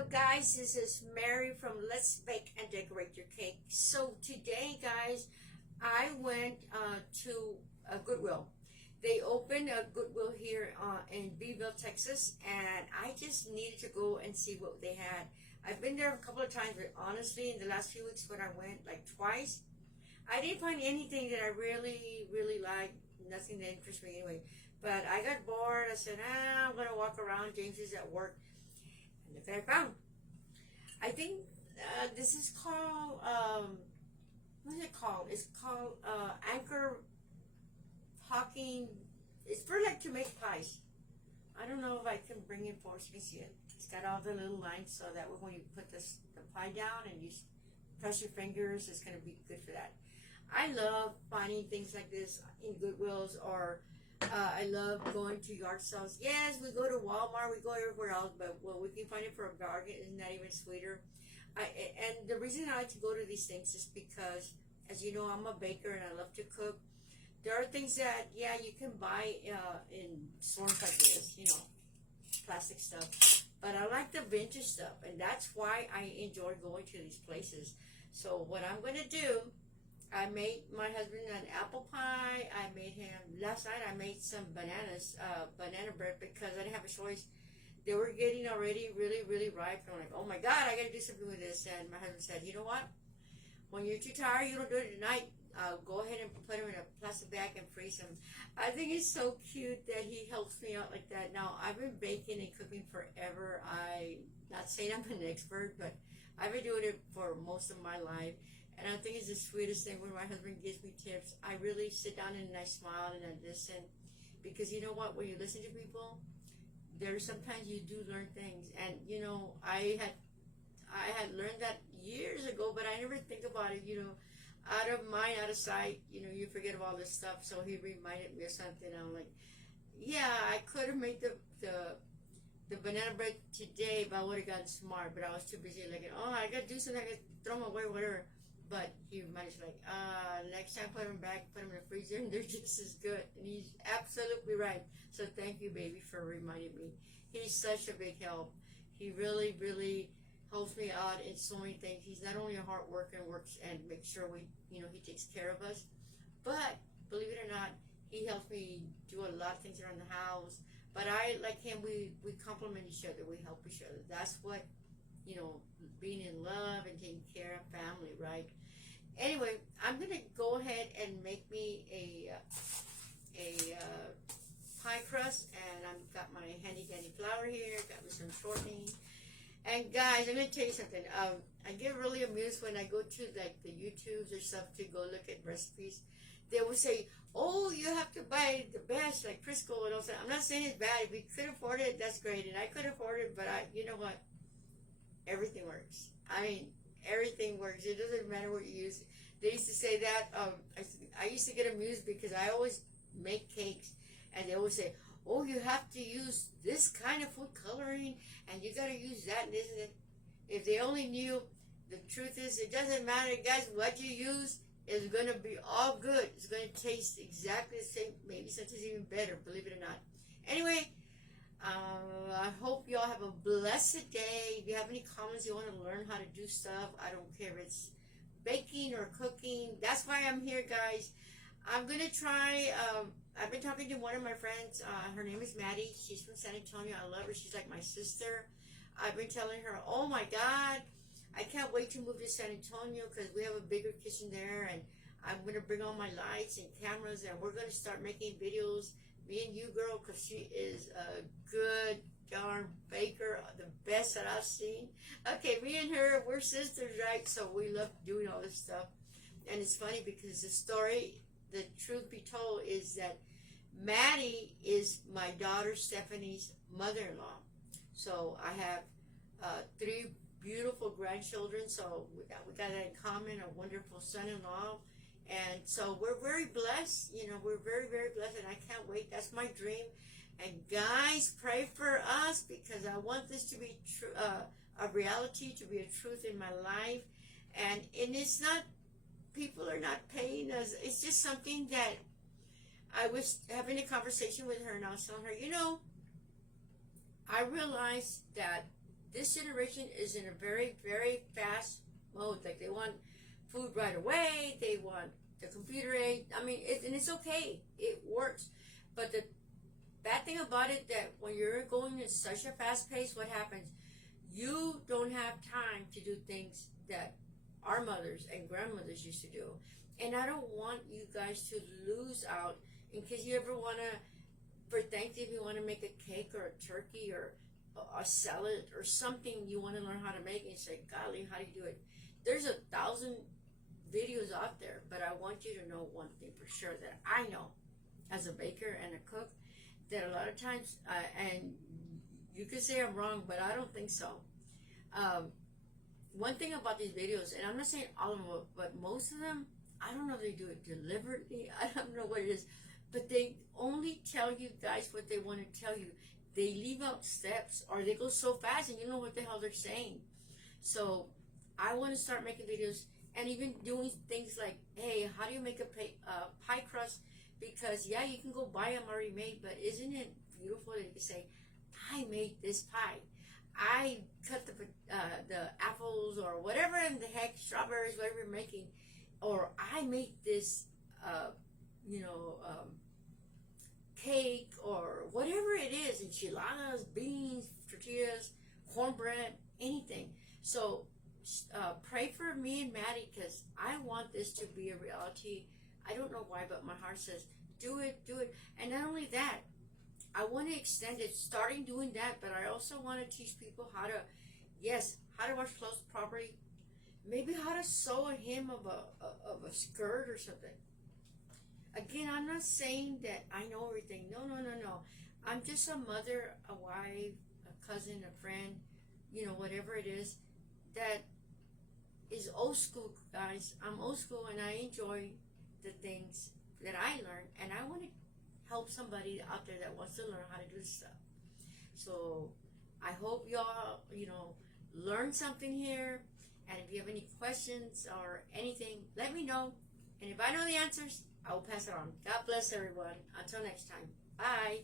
Hello guys, this is Mary from Let's Bake and Decorate Your Cake. So today guys, I went to a Goodwill. They opened a Goodwill here in Beeville, Texas, and I just needed to go and see what they had. I've been there a couple of times, but honestly in the last few weeks when I went like twice, I didn't find anything that I really liked, nothing that interests me anyway. But I got bored. I said, I'm gonna walk around. James is at work. And look what I found. I think this is called, what is it called? It's called Anchor Hawking. It's for like to make pies. I don't know if I can bring it forward so you can see it. It's got all the little lines so that when you put the pie down and you press your fingers, it's going to be good for that. I love finding things like this in Goodwills, or I love going to yard sales. Yes, we go to Walmart, we go everywhere else, but we can find it for a bargain. Isn't that even sweeter? And the reason I like to go to these things is because, as you know, I'm a baker and I love to cook. There are things that, yeah, you can buy in stores like this, you know, plastic stuff. But I like the vintage stuff, and that's why I enjoy going to these places. So what I'm going to do, I made my husband an apple pie. I made him, last night I made some banana bread because I didn't have a choice. They were getting already really ripe. And I'm like, oh my God, I got to do something with this. And my husband said, you know what? When you're too tired, you don't do it tonight. Go ahead and put them in a plastic bag and freeze them. I think it's so cute that he helps me out like that. Now, I've been baking and cooking forever. Not saying I'm an expert, but I've been doing it for most of my life. And I think it's the sweetest thing when my husband gives me tips. I really sit down and I smile and I listen. Because you know what? When you listen to people, there's sometimes you do learn things. And, you know, I had learned that years ago, but I never think about it, you know. Out of mind, out of sight, you know, you forget of all this stuff. So he reminded me of something. I'm like, yeah, I could have made the banana bread today if I would have gotten smart, but I was too busy like, oh, I got to do something, I got to throw them away, whatever. But he reminded me, like, next time put them back, put them in the freezer, and they're just as good. And he's absolutely right. So thank you, baby, for reminding me. He's such a big help. He really helps me out in so many things. He's not only a hard worker and works and makes sure he takes care of us, but believe it or not, he helps me do a lot of things around the house. But I, like him, we complement each other. We help each other. That's what, you know, being in love and taking care of family, right? Anyway, I'm going to go ahead and make me a pie crust, and I've got my handy dandy flour here, got me some shortening. And guys, I'm going to tell you something. I get really amused when I go to like the YouTubes or stuff to go look at recipes. They will say, oh, you have to buy the best, like Crisco and all that. I'm not saying it's bad. If we could afford it, that's great. And I could afford it, but you know what? Everything works. I mean, everything works. It doesn't matter what you use. They used to say that. I used to get amused because I always make cakes, and they always say, oh, you have to use this kind of food coloring, and you got to use that and this and that. If they only knew, the truth is, it doesn't matter, guys. What you use is going to be all good. It's going to taste exactly the same, maybe sometimes even better, believe it or not. Anyway, I hope you all have a blessed day. If you have any comments, you want to learn how to do stuff, I don't care if it's baking or cooking. That's why I'm here, guys. I'm going to try, I've been talking to one of my friends. Her name is Maddie. She's from San Antonio. I love her. She's like my sister. I've been telling her, oh my God, I can't wait to move to San Antonio because we have a bigger kitchen there, and I'm going to bring all my lights and cameras, and we're going to start making videos. Me and you, girl, because she is a good darn baker, the best that I've seen. Okay, me and her, we're sisters, right? So we love doing all this stuff. And it's funny because the truth be told is that Maddie is my daughter Stephanie's mother-in-law. So I have 3 beautiful grandchildren, so we got that in common, a wonderful son-in-law. And so we're very blessed, you know, we're very blessed, and I can't wait. That's my dream. And guys, pray for us because I want this to be a reality, to be a truth in my life. And it's not, people are not paying us. It's just something that I was having a conversation with her, and I was telling her, you know, I realized that this generation is in a very, very fast mode. Like they want food right away. They want the computer aid. I mean, and it's okay. It works. But the bad thing about it that when you're going at such a fast pace, what happens? You don't have time to do things that our mothers and grandmothers used to do. And I don't want you guys to lose out in case you ever want to, for Thanksgiving, you want to make a cake or a turkey or a salad or something you want to learn how to make, and you say, golly, how do you do it? There's 1,000 videos out there, but I want you to know one thing for sure that I know as a baker and a cook, that a lot of times, and you could say I'm wrong, but I don't think so. One thing about these videos, and I'm not saying all of them, but most of them, I don't know if they do it deliberately. I don't know what it is, but they only tell you guys what they want to tell you. They leave out steps, or they go so fast and you don't know what the hell they're saying. So I want to start making videos and even doing things like, hey, how do you make a pie crust? Because yeah, you can go buy them already made, but isn't it beautiful that you can say, I made this pie. I cut the apples or whatever in the heck, strawberries, whatever you're making, or I made this, cake or whatever it is, enchiladas, beans, tortillas, cornbread, anything. So pray for me and Maddie, because I want this to be a reality. I don't know why, but my heart says, do it, do it. And not only that, I want to extend it, starting doing that, but I also want to teach people how to wash clothes properly, maybe how to sew a hem of a skirt or something. Again, I'm not saying that I know everything. No. I'm just a mother, a wife, a cousin, a friend, whatever it is, that is old school, guys. I'm old school, and I enjoy the things that I learned, and I want to help somebody out there that wants to learn how to do this stuff. So I hope y'all, learn something here. And if you have any questions or anything, let me know. And if I know the answers, I will pass it on. God bless everyone. Until next time. Bye.